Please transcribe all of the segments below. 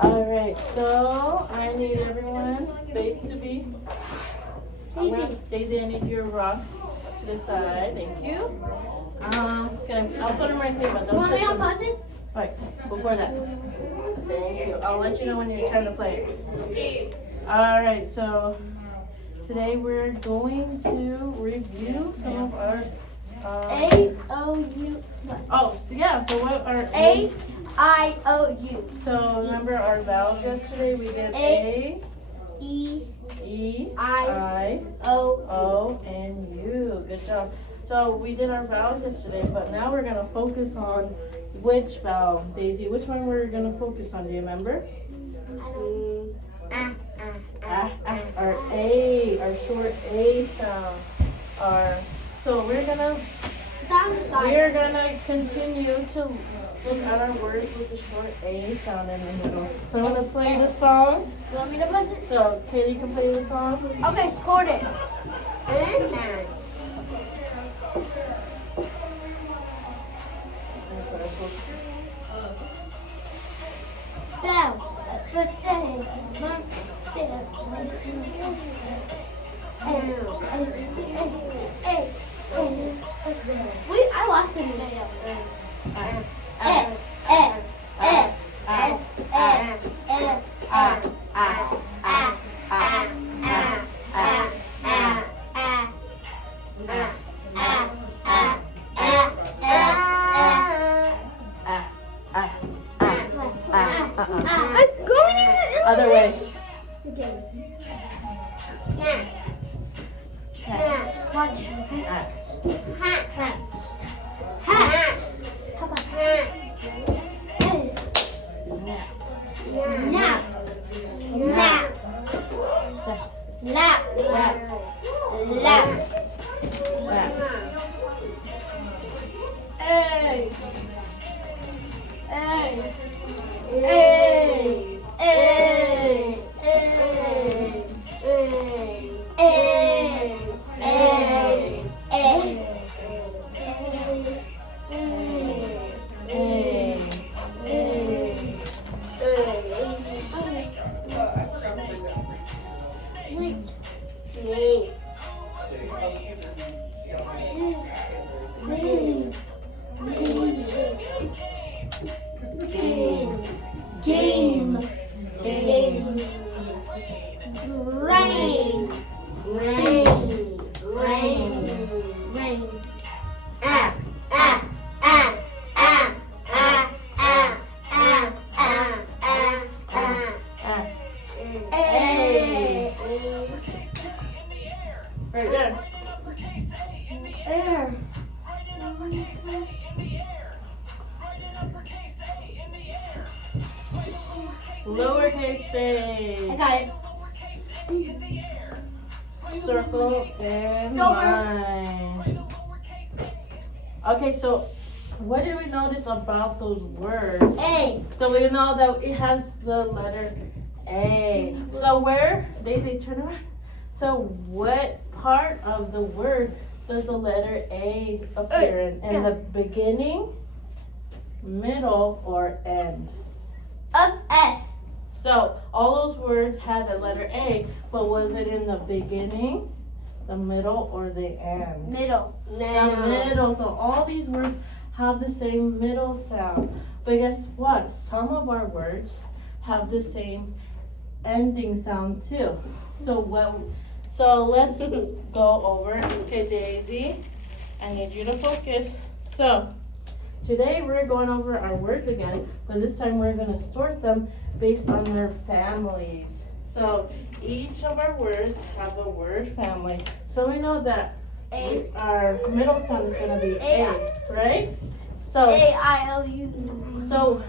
Alright, so I need everyone space to be. Daisy, I need your rocks to the side. Thank you. I'll put them right here, but don't touch them. Right, before that. Thank you. I'll let you know when you're trying to play. Alright, so today we're going to review some of our A-O-U. so what are A-I-O-U. So remember our vowels yesterday? We did A, E, E, I, O, and U. Good job. So we did our vowels yesterday, but now we're gonna focus on which vowel, Daisy? Which one we're gonna focus on? Do you remember? Our A, our short A sound. So we're gonna continue to look at our words with the short A sound in the middle. So I'm gonna play the song. You want me to buzz it? So Kaylee can play the song. Okay, chord it. Down. Wait, I lost it. I'm going in the Other way. Watch. Hat. Hat. Hat. Hat. How about Nap. nap? Nap. Lap. Lap. Lap. Lap. Hey. Hey. Hey. Hey. Game. Rain. Right there. Air. Lowercase I a. got it. Circle and Silver. line. Okay, so what did we notice about those words? A. So we know that it has the letter A. So where, Daisy, turn around. So what part of the word does the letter A appear in? In the beginning, middle, or end? Of S. So all those words had the letter A, but was it in the beginning, the middle, or the end? Middle. The middle. So all these words have the same middle sound. But guess what? Some of our words have the same ending sound too. So let's go over. Okay, Daisy, I need you to focus. So today we're going over our words again, but this time we're going to sort them based on their families. So each of our words have a word family. So we know that our middle sound is going to be A, right? So A-I-O-U. So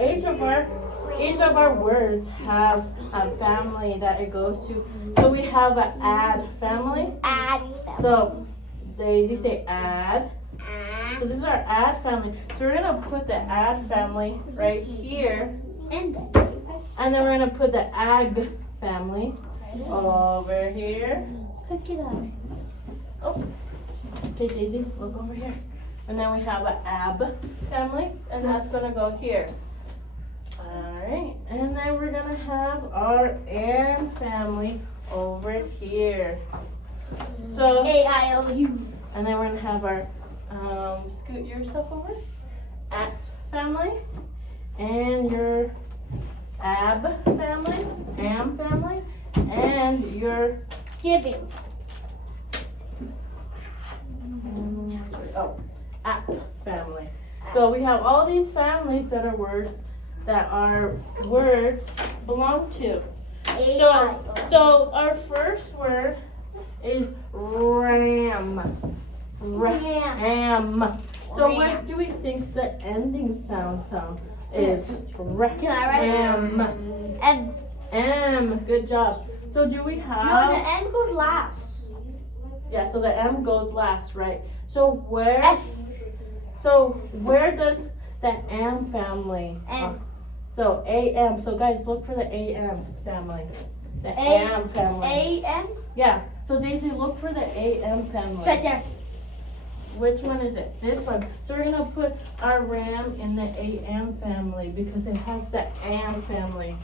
each of our words have a family that it goes to. So we have an add family. Add. So Daisy, say add. So this is our add family. So we're gonna put the add family right here, And and then we're gonna put the ag family over here. pick it up. Oh, okay, Daisy, look over here. And then we have an ab family, and that's gonna go here. All right, and have our and family over here. So, A-I-O-U. and then we're gonna have our, scoot your stuff over, at family, and your ab family, am family, and your, Giving. app family. So we have all these families that are words that our words belong to. A-I-O-U. So our first word is ram. Ram. So Ram. what do we think the ending sound is? Can I write it? M. M. M. Good job. So do we No, have? the M goes last. Yeah. So the M goes last, right? So where? S. So where does the am family? M. So AM. So guys, look for the AM family. The A- AM family. A-M. Yeah. So Daisy, look for the AM family. It's right there. Which one is it? This one. So we're gonna put our RAM in the AM family because it has the AM family.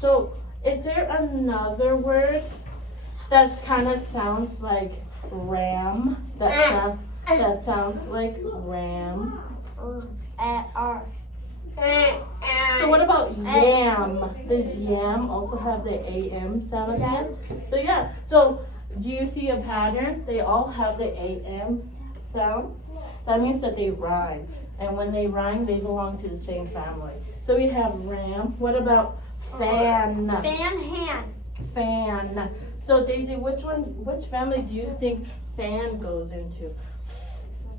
So is there another word that's kind of sounds like ram? That sounds like ram. R. So what about yam? Does yam also have the AM sound again? So yeah. So do you see a pattern? They all have the AM sound. That means that they rhyme. And when they rhyme, they belong to the same family. So we have ram. What about fan? Fan hand. Fan. So Daisy, which family do you think fan goes into?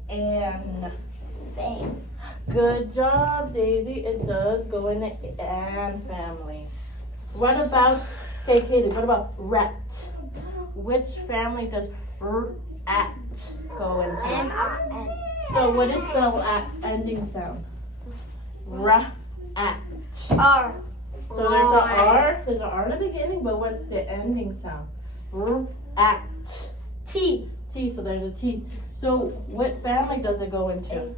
An. Fan. Good job, Daisy. It does go in the an family. What about, hey Katie, what about rat? Which family does at go into? M-R-N. So what is the ending sound? Ra at. R. So there's an R in the beginning, but what's the ending sound? At. T. T, so there's a T. So what family does it go into?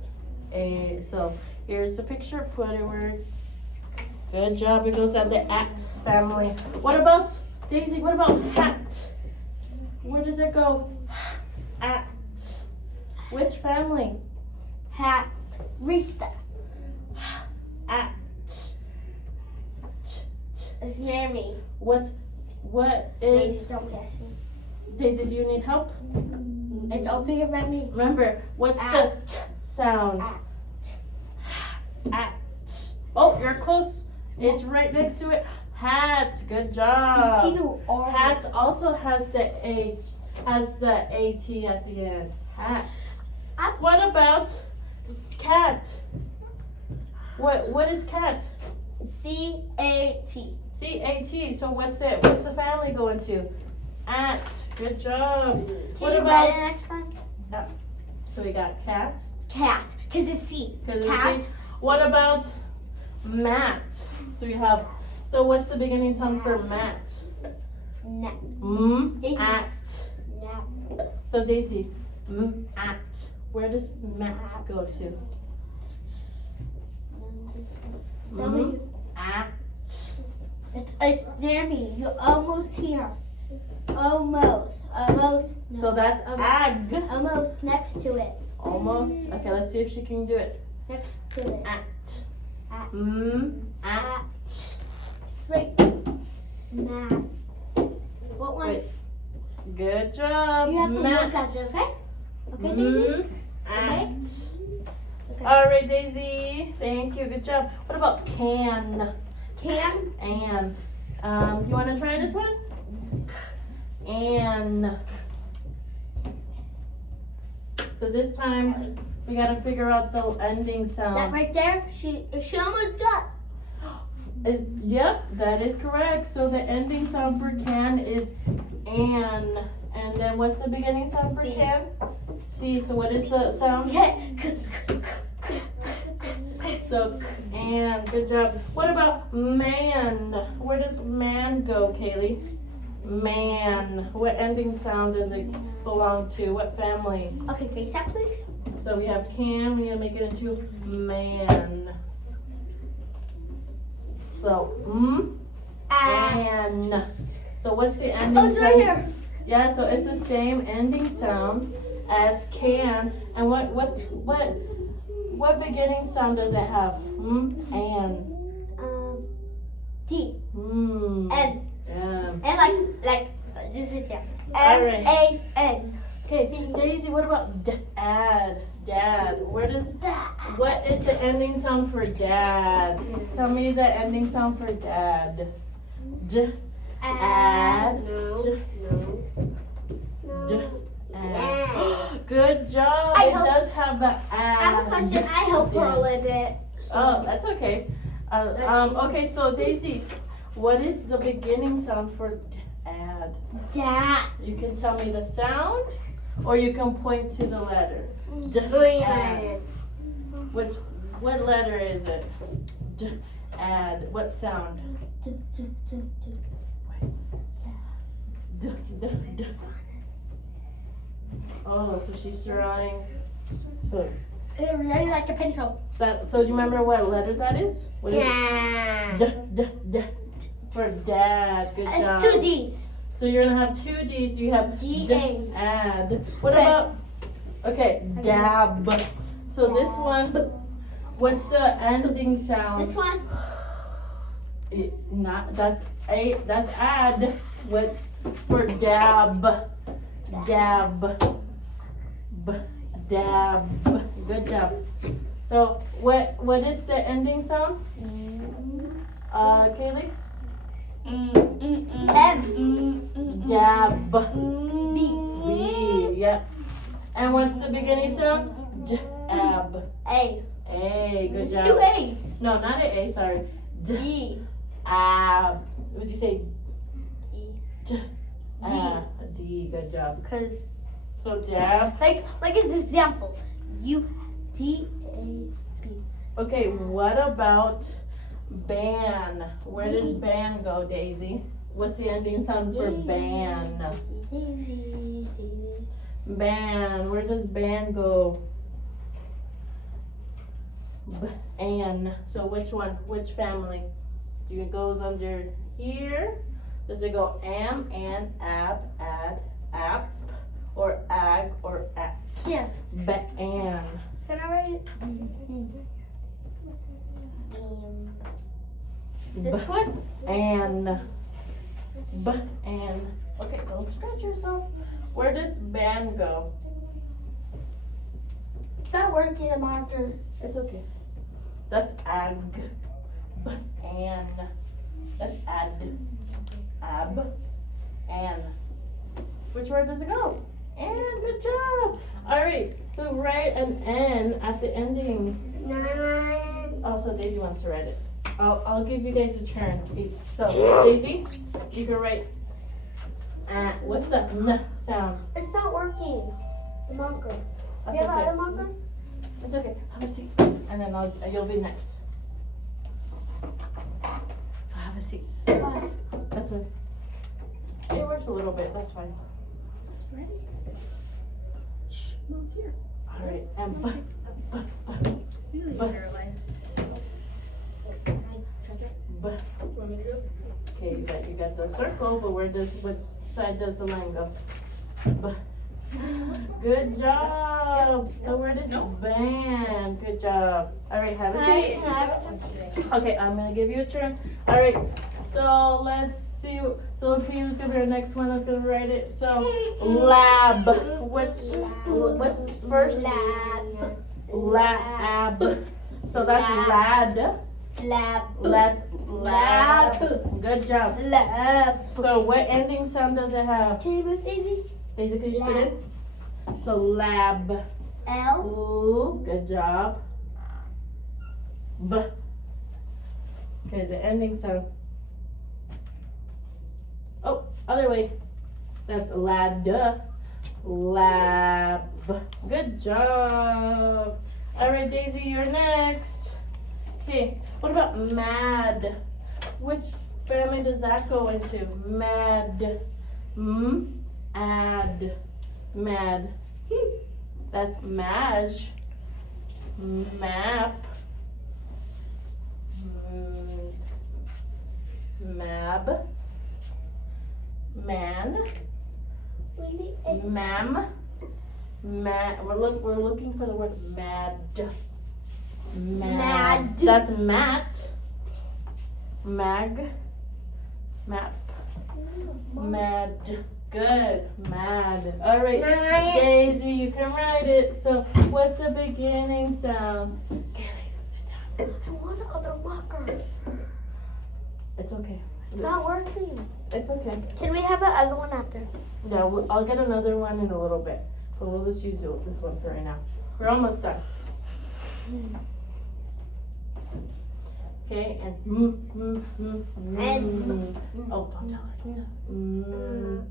A. So here's the picture, put it where. Good job, it goes at the at family. What about, Daisy, what about hat? Where does it go? At. Which family? Hat. Rista. At. It's near me. What is, Please don't guess it. Daisy, do you need help? It's over here by me. Remember, what's the At. t sound? At. At. Oh, you're close. It's right next to it. Hat. Good You job. see the R? Hat also has the H, has the AT at the end. Hat. What about cat? What is cat? C-A-T. C-A-T. So what's the family going to? At. Good job. Can What you about, write it next time? so we got cat. Cat. Because it's C. 'Cause it's Cat. C. What about mat? So you have, so what's the beginning sound for mat? Nap. Daisy. At. Nap. So Daisy, at. Where does mat go to? W. At. It's near me. You're almost here. Almost. Almost. No. So that's ag. Almost next to it. Almost. Okay, let's see if she can do it. Next to it. At. At. At. Straight. Nap. What one? Wait. Good job. You have to Mat. look at it, okay? Okay, Daisy? At. Okay. All right, Daisy. Thank you. Good job. What about can? Can. And you want to try this one? And so this time we got to figure out the ending That sound. right there, she almost got. Yep, that is correct. So the ending sound for can is an. And then what's the beginning sound for C. can? C. So what is the sound? So, and good job. What about man? Where does man go, Kaylee? Man. What ending sound does it belong to? What family? Okay, can you stop, please? So we have can, we need to make it into man. So, An. So what's the ending Oh, it's right sound? here. Yeah, so it's the same ending sound as can. And what beginning sound does it have? An. D. Hmm. N. Yeah. And like this is it. Alright. M-A-N. Okay, Daisy, what about dad? Dad. What is the ending sound for dad? Tell me the ending sound for dad. D. Add. No. D. No. D. No. Add. Good job. I It hope- does have an I have a question. I help her a little bit. Oh, that's okay. Okay, so Daisy, what is the beginning sound for dad? Dad. You can tell me the sound, or you can point to the letter. Dad. What letter is it? D. Add. What sound? D. D. Oh, so she's drawing. So It's really like a pencil. that. So do you remember what letter that is? What is Yeah. it? D. For dad. Good job. It's two D's. So you're gonna have two D's. You have D-A. Add. What Okay. about? Okay, dab. So this one. What's the ending sound? This one. Not that's a that's add. What's for dab? Dab. Dab. Good job. So what is the ending sound? Kaylee? Dab. B. Yep. And what's the beginning sound? Dab. A. A. Good It's job. two A's. No, not an A. Sorry. D. Ab. Would you say? E. D. D. Good job. Cause So dab. like an example. U. D. A. B. Okay. What about ban? Where does ban go, Daisy? What's the ending sound for ban? Ban. Where does ban go? An. So which one? Which family? Do it goes under here? Does it go am, an, ab, add, app, or ag, or at? Here. Ban. Can I write it? This one? An. An. Okay, don't scratch yourself. Where does ban go? It's not working, the marker. It's okay. That's ag. An. That's add. Ab. An. Which word does it go? And good job. All right. So write an N at the ending. 9. Oh, so Daisy wants to write it. I'll give you guys a turn. Okay, so Daisy, you can write. What's the N sound? It's not working. The marker. That's You have okay. another marker? It's okay. Have a seat, and then you'll be next. Have a seat. Why? That's okay. It works a little bit. That's fine. Ready? Shh, Mom's here. All right. And You don't But- even realize. but. Want me to go? Okay, you got the circle, but what side does the line go? But. Good job. The word is ban. Good job. All right, have a seat. Okay, I'm gonna give you a turn. All right, so let's see. So Kayla's gonna be our next one that's gonna write it. So lab. What's first? Lab. Lab. So that's lad. Lab. That's lab. Good job. Lab. So what ending sound does it have? Can you move Daisy? Daisy, could you spit it? So lab. L. Ooh, good job. B. Okay, the ending sound. Oh, other way. That's lad. Lab. Good job. All right, Daisy, you're next. Okay, what about mad? Which family does that go into? Mad. Add. Mad. That's maj. Map. Mab. man, Really? Eh, ma'am, we're looking for the word mad. Mad. That's Matt. Mag. Map. Mad. Good. Mad. All right. Nine. Daisy, you can write it. So, what's the beginning sound? I want another marker. It's okay. It's not working. It's okay. Can we have the other one after? Yeah, I'll get another one in a little bit. But we'll just use this one for right now. We're almost done. Okay, and And- oh, don't tell her.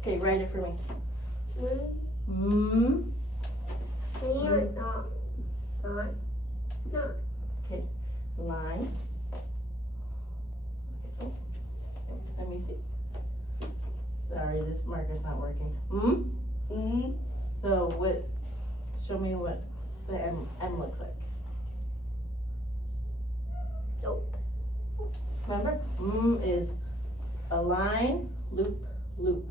Okay, write it for me. Okay, line. Okay, let me see. Sorry, this marker's not working. So what? Show me what the M looks like. Nope. Remember? Is a line, loop, loop.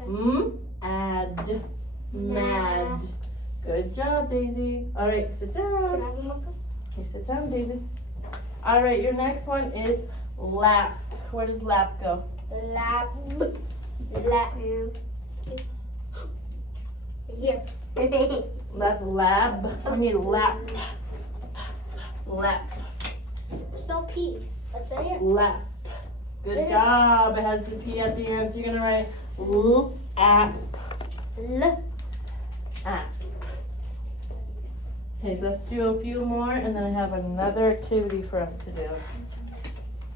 Okay. Add, mad. Good job, Daisy. All right, sit Can I down. have a marker? Okay, sit down, Daisy. All right, your next one is lap. Where does lap go? Lap. Lap. Here. That's lab. We need lap. Lap. There's no P. That's right here. Lap. Good job. It has the P at the end, so you're gonna write app. L. App. Okay, let's do a few more, and then I have another activity for us to do.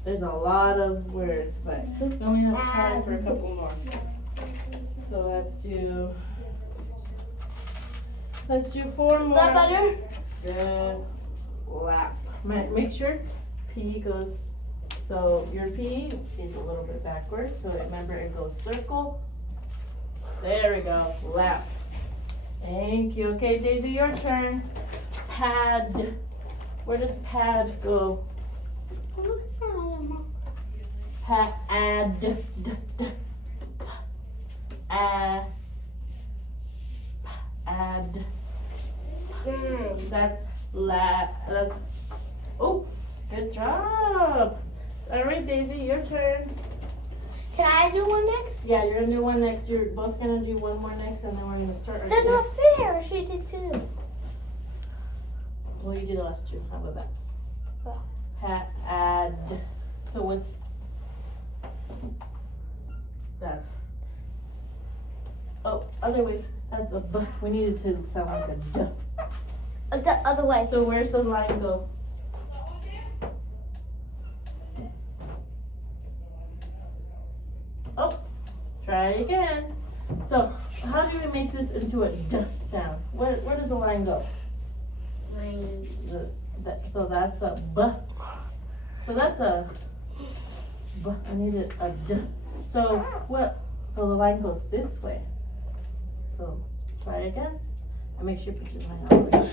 There's a lot of words, but we only have time for a couple more. So let's do 4 more. Is that better? Good. Lap. Make sure P goes, so your P is a little bit backwards, so remember it goes circle. There we go, lap. Thank you. Okay, Daisy, your turn. Pad. Where does pad go? I'm looking for another marker. Pad. Add. That's that's, oh, good job. All right, Daisy, your turn. Can I do one next? Yeah, you're gonna do one next. You're both gonna do one more next, and then we're gonna start. That's not fair. She did two. Well, you do the last 2. How about that? Oh. Add. So what's that's? Oh, other way. That's a B. We needed to sound like a D. The other way. So where's the line go? Oh, try again. So how do we make this into a D sound? Where does the line go? So that's a B. So that's a B. I needed a D. So what? So the line goes this way. So try again. And make sure you put your line out.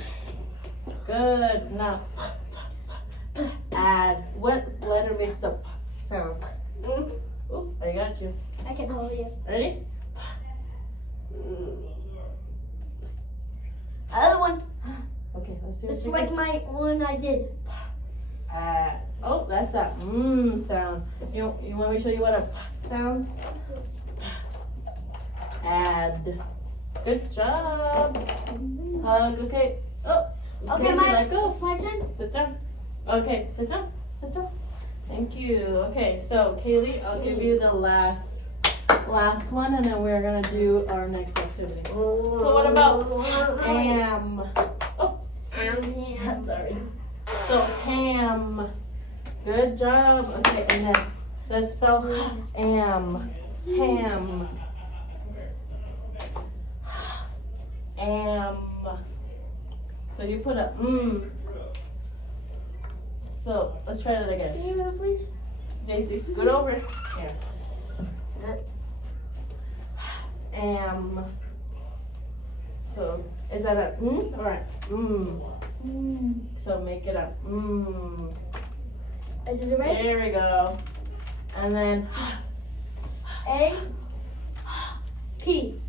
Good. Now add. What letter makes the P sound? Oh, I got you. I can hold you. Ready? Other one. Okay, let's see what It's you like get. my one I did. Oh, that's that sound. You want me to show you what a P sounds? Add. Good job. Hug. Okay. Oh. Okay, Daisy, let go. it's my turn. Sit down. Okay, sit down. Sit down. Thank you. Okay, so Kaylee, I'll give you the last one, and then we're gonna do our next activity. So what about ham? Oh, I'm sorry. So ham. Good job. Okay, and then let's spell ham. Ham. Am. So you put a So let's try that again. Can you move, please? Daisy, scoot over. Here. Am. So is that a or a So make it a I did it right. There we go. And then A P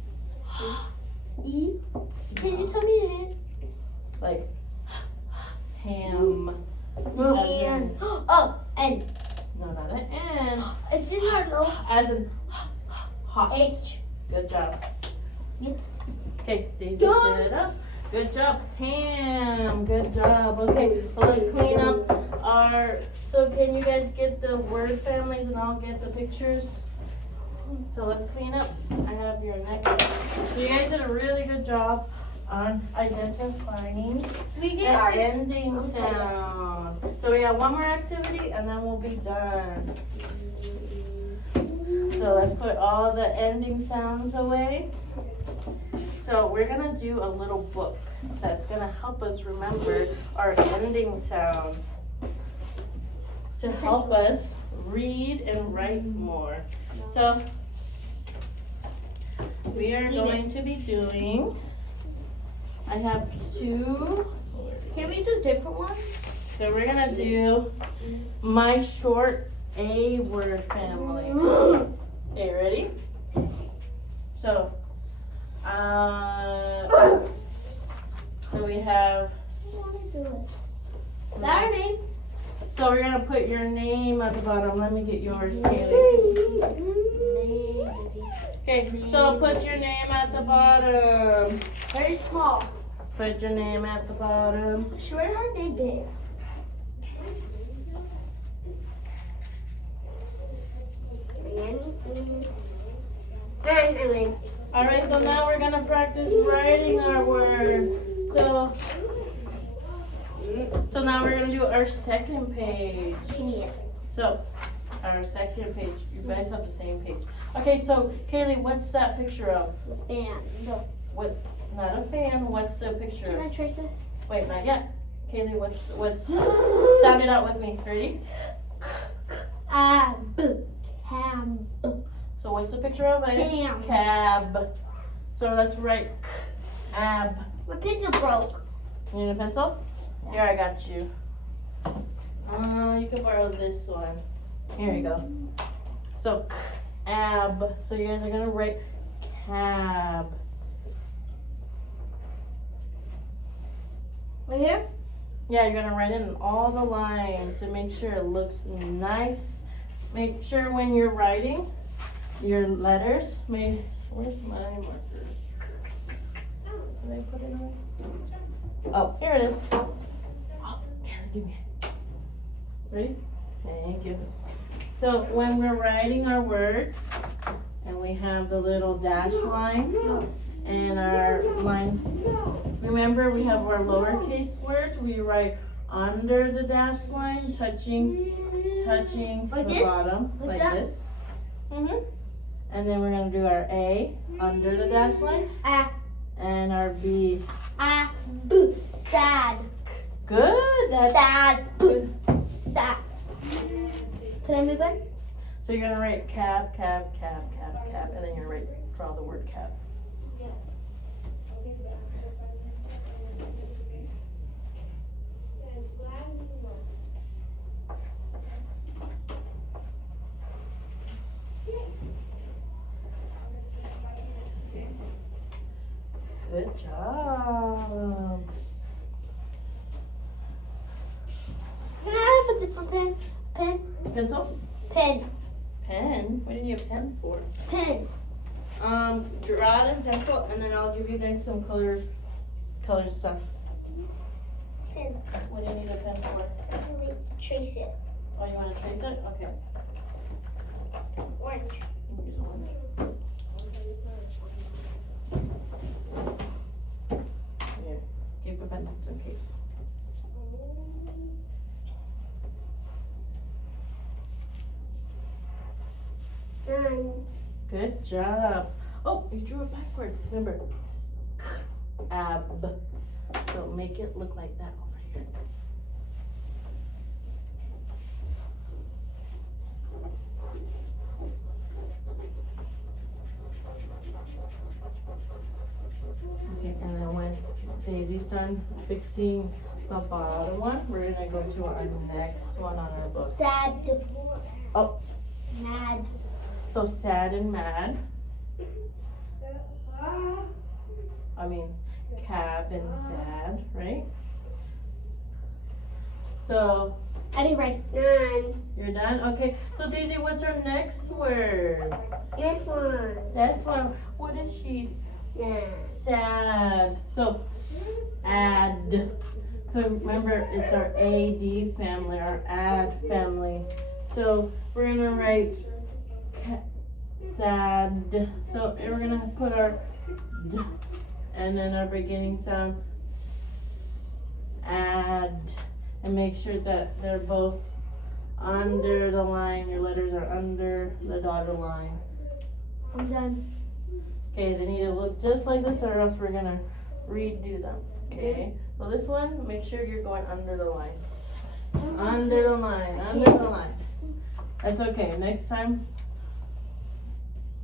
E. Can you tell me it? Like ham. And oh, N. No, not an N. It's in our low. As in hot. H. Good job. Yeah. Okay, Daisy, Done. sit up. Good job, ham. Good job. Okay, so let's clean up our. So can you guys get the word families and I'll get the pictures? So let's clean up. I have your next. So you guys did a really good job on identifying We the get our. ending sound. So we have one more activity and then we'll be done. So let's put all the ending sounds away. So we're gonna do a little book that's gonna help us remember our ending sounds to help us read and write more. So we are going to be doing, I have two, Can we do different ones? so we're gonna do my short A word family. Okay, ready? So, so we have, I want to do it. That our name? so we're gonna put your name at the bottom. Let me get yours, Kaylee. Okay, so put your name at the bottom. Very small. Put your name at the bottom. Should write her name big. Alright, so now we're gonna practice writing our word. So now we're gonna do our second page. Yeah. So, our second page. You guys have the same page. Okay, so Kaylee, what's that picture of? Band. What? Not a fan. What's the picture Can I of? trace this? Wait, not yet. Kaylee, what's? Sound it out with me. Ready? Cam. So what's the picture of it? Cam. Cab. So let's write ab. My pencil broke. You need a pencil? Here, I got you. You can borrow this one. Here you go. So, ab. So you guys are gonna write cab. Right here? Yeah, you're gonna write it in all the lines to make sure it looks nice. Make sure when you're writing your letters, where's my marker? Did I put it on? Oh, here it is. Oh, yeah, give me it. Ready? Thank you. So when we're writing our words, and we have the little dash line and our line, remember we have our lowercase words, we write under the dash line, touching Like the this? bottom, Like like that? this. And then we're gonna do our A under the dash line, and our B. Sad. Good. That's Sad. good. Sad. Can I move it? So you're gonna write cab, cab, cab, cab, cab, and then you're gonna draw the word cab. Good job. Can I have a different pen? Pencil? Pen. Pen? What do you need a pen for? Pen. Draw it in pencil, and then I'll give you guys some color stuff. Pen. What do you need a pen for? Let me trace it. Oh, you want to trace it? Okay. Orange. Use orange. Here, keep the pencils in case. Done. Good job. Oh, you drew it backwards. Remember, ab. So make it look like that over here. Okay, and then once Daisy's done fixing the bottom one, we're gonna go to our next one on our book. Sad. Oh. Mad. So So sad and mad. I mean, cab and sad, right? So, I did right. None. you're done? Okay. So, Daisy, what's our next word? This one. This one. What is she? Yeah. Sad. So, sad. So, remember, it's our AD family, our add family. So, we're going to write sad. So, we're going to put our d and then our beginning sound add. And make sure that they're both under the line. Your letters are under the dotted line. I'm done. Okay, they need to look just like this or else we're gonna redo them. Okay, so this one, make sure you're going under the line. Under the line, under the line. That's okay, next time,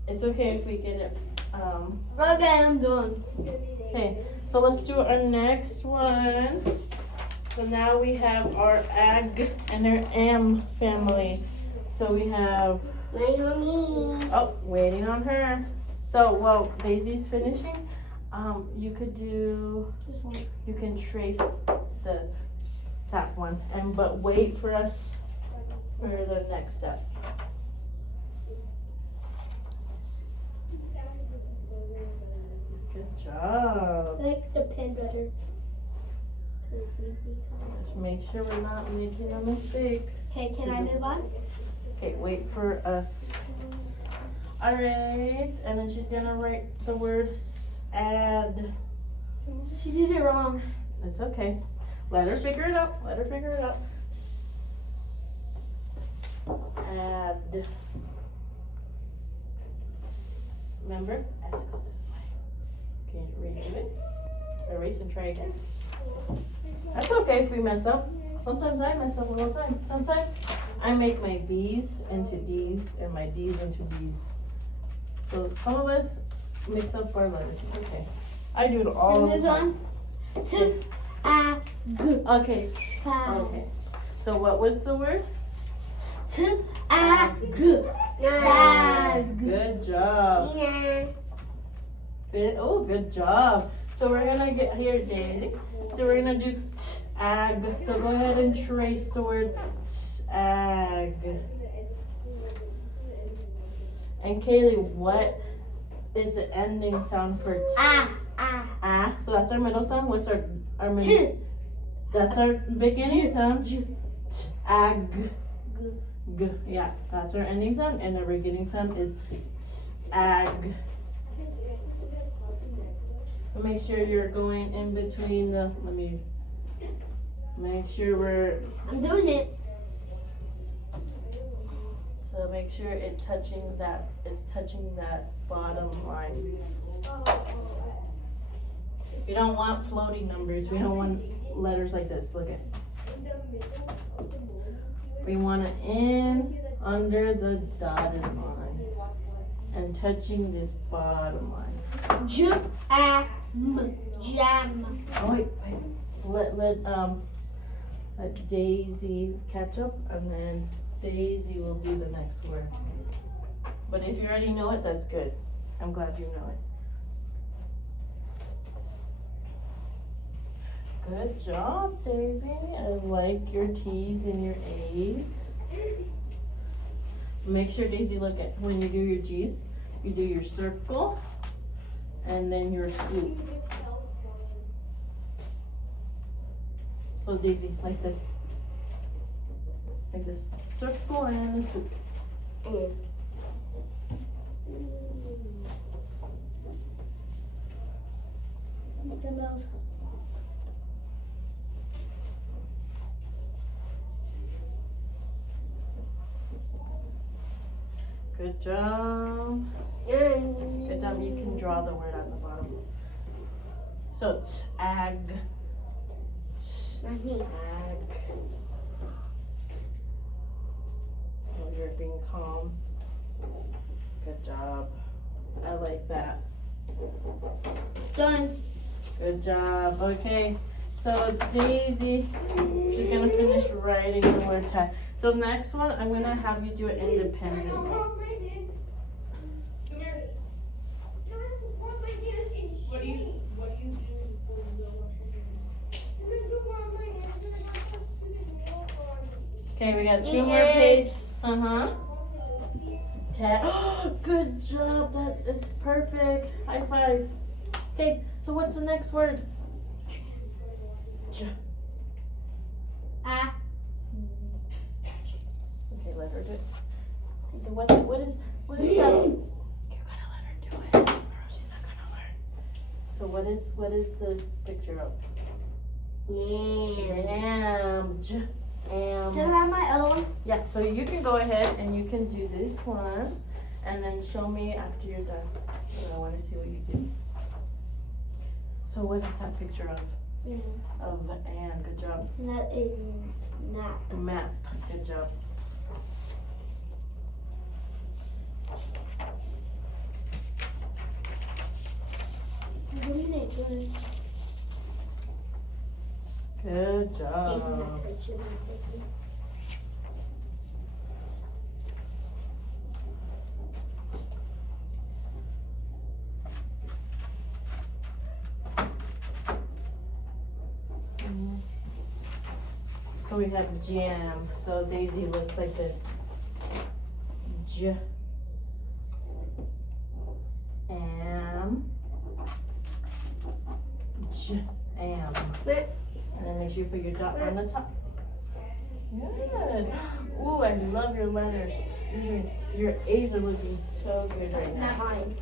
it's okay if we get it, Okay, I'm done. okay, so let's do our next one. So now we have our ag and our am family. So we have, My homie. oh, waiting on her. So while Daisy's finishing, you could do, This one. you can trace that one, but wait for us for the next step. Good job. I like the pen better. Just make sure we're not making a mistake. Okay, can I move on? Okay, wait for us. Alright, and then she's gonna write the word add. She did it wrong. It's okay. Let her figure it out. Let her figure it out. Add. Remember? S goes this way. Can you redo it? Erase and try again. That's okay if we mess up. Sometimes I mess up all the time. Sometimes I make my B's into D's and my D's into B's. So some of us mix up our letters. It's okay. I do it all the Move time. on to ag. Okay. Okay. So what was the word? To ag. Stag. Good job. Good. Oh, good job. So we're gonna get here, Daisy. So we're gonna do ag. So go ahead and trace the word ag. And Kaylee, what is the ending sound for ah? So that's our middle sound. What's our middle? T. That's our beginning sound. Ag. G. Yeah, that's our ending sound, and our beginning sound is ag. Make sure you're going in between the. Let me make sure we're. I'm doing it. So make sure it's touching that bottom line. We don't want floating numbers. We don't want letters like this. Look at. We want it in under the dotted line and touching this bottom line. Jam. Jam. Oh wait. Let Daisy catch up, and then Daisy will do the next word. But if you already know it, that's good. I'm glad you know it. Good job, Daisy. I like your T's and your A's. Make sure, Daisy, look at when you do your G's, you do your circle and then your swoop. So Daisy, like this. Like this. Circle and a swoop. Good job. Good job. You can draw the word at the bottom. So ag. Ag. Oh, you're being calm. Good job. I like that. Done. Good job. Okay. So Daisy, she's gonna finish writing the word tie. So next one, I'm gonna have you do it independently. Come here. What do you do before you go wash your hands? Okay, we got two You more did. pages. Good job. That is perfect. High five. Okay, so what's the next word? J. Ah. Okay, let her do it. Okay, what is that? You gotta let her do it, or else she's not gonna learn. So what is this picture of? Yeah. Am. J. Am. Do I have my other one? Yeah, so you can go ahead and you can do this one and then show me after you're done. So I want to see what you do. So what is that picture of? Of Anne. Good job. That is not. Map. Good job. Good job. So we have jam. So Daisy looks like this. J. Am. J. Am. And then make sure you put your dot on the top. Good. Ooh, I love your letters. Your A's are looking so good right Not now. mine.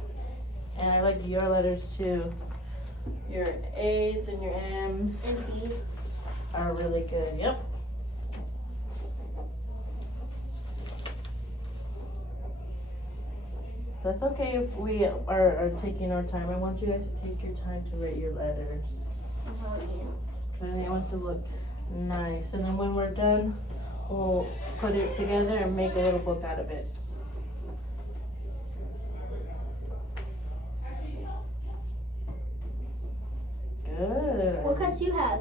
And I like your letters too. Your A's and your M's And B. are really good. Yep. That's okay if we are taking our time. I want you guys to take your time to write your letters. Okay, it wants to look nice. And then when we're done, we'll put it together and make a little book out of it. Good. What cuts you have?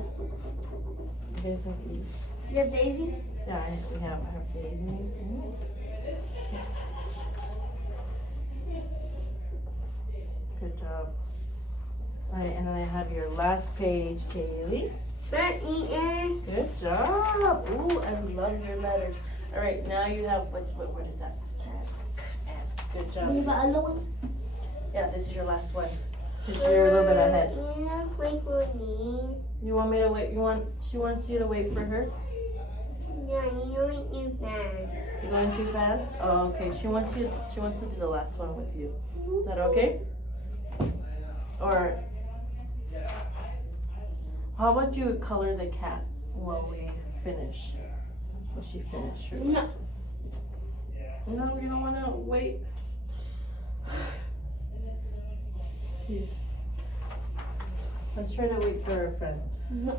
You guys have these. You have Daisy? Yeah, we have her Daisy. Good job. Alright, and then I have your last page, Kaylee. Good job. Ooh, I love your letters. Alright, now you have, what is that? Good You job. have my other one? Yeah, this is your last one. 'Cause you're a little bit ahead. You want me to wait? She wants you to wait for her? You're going too fast? Oh, okay. She wants to do the last one with you. Is that okay? Or how about you color the cat while we finish? Will she finish her? No. No, you don't want to wait. Let's try to wait for our friend. No.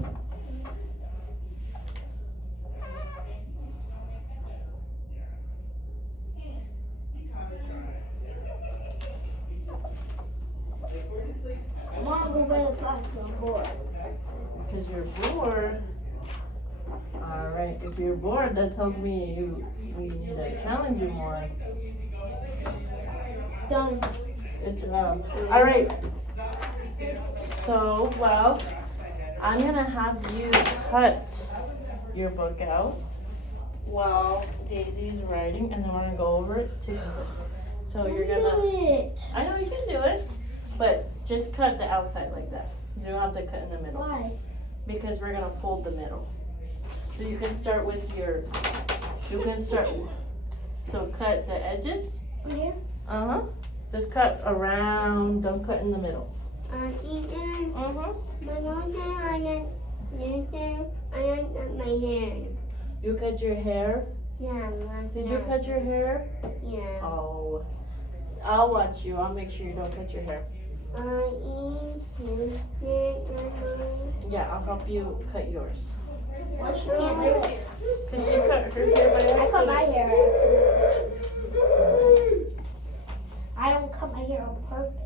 I want to go by the class, so I'm bored. Because you're bored. Alright, if you're bored, that tells me we need to challenge you more. Done. Good job. Alright. So, well, I'm gonna have you cut your book out while Daisy's writing, and then we're gonna go over it together. So you're gonna, Do it. I know you can do it, but just cut the outside like that. You don't have to cut in the middle. Why? Because we're gonna fold the middle. So you can start with so cut the edges. Here? Uh-huh. Just cut around, don't cut in the middle. Uh-huh. You cut your hair? Did you cut your hair? Yeah. Oh. I'll watch you. I'll make sure you don't cut your hair. Yeah, I'll help you cut yours. Well, she can't do it. Cause she cut her hair by I cut my accident. hair. I don't cut my hair on purpose.